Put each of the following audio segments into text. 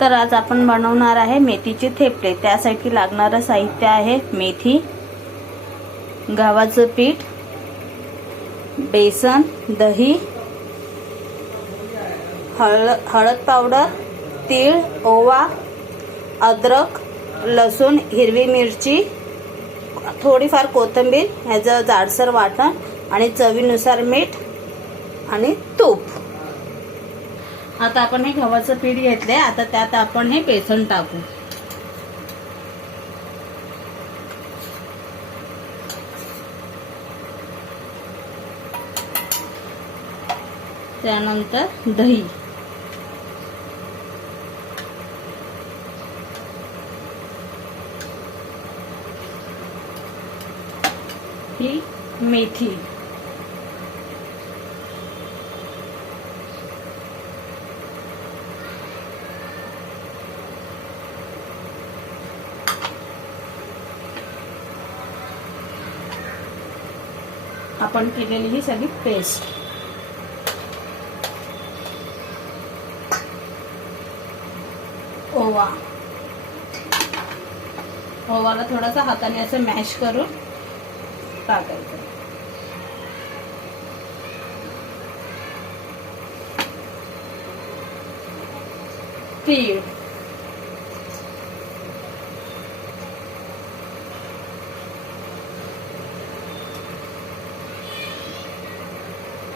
तर आज आपण बनवणार आहे मेथीचे थेपले. त्यासाठी लागणारं साहित्य आहे मेथी गव्हाचं पीठ बेसन दही हळ हळद पावडर तीळ ओवा अद्रक लसूण हिरवी मिरची थोडीफार कोथिंबीर ह्याचं जाडसर वाटण आणि चवीनुसार मीठ आणि तूप. आता आपण हे गव्हाचं पीठ घेतलंय. आता त्यात आपण हे बेसन टाकू. त्यानंतर दही. ही मेथी. आपण केलेली ही सगळी पेस्ट ओवा. ओवाला थोडासा हाताने असं मॅश करून टाकायचं तीळ.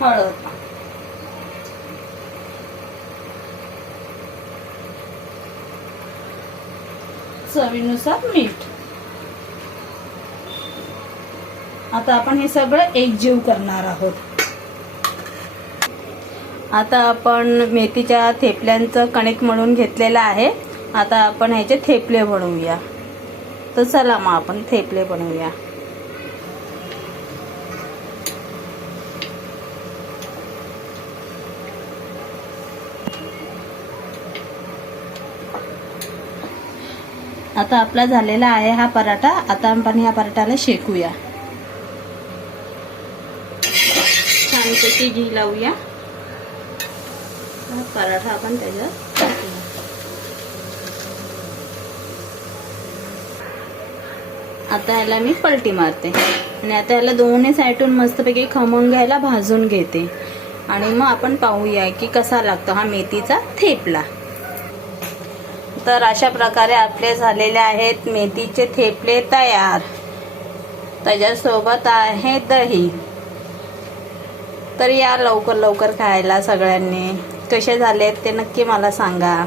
हळद चवीनुसार मीठ. आता आपण हे सगळं एकजीव करणार आहोत. आता आपण मेथीच्या थेपल्यांचं कणिक म्हणून घेतलेलं आहे. आता आपण ह्याचे थेपले बनवूया. तर चला मग आपण थेपले बनवूया. आता आपला झालेला आहे हा पराठा. आता आपण ह्या पराठ्याला शेकूया. छानपैकी घी लावूया. हा पराठा आपण त्याच्यात टाकूया. आता याला मी पलटी मारते. आणि आता याला दोन्ही साईडून मस्तपैकी खमून घ्यायला भाजून घेते. आणि मग आपण पाहूया की कसा लागतो हा मेथीचा थेपला. तर अशा प्रकारे आपले झालेले आहेत. मेथीचे थेपले तयार. त्याच्यासोबत आहे दही. तर या लवकर लवकर खायला सगळ्यांनी. कसे झालेत ते नक्की मला सांगा.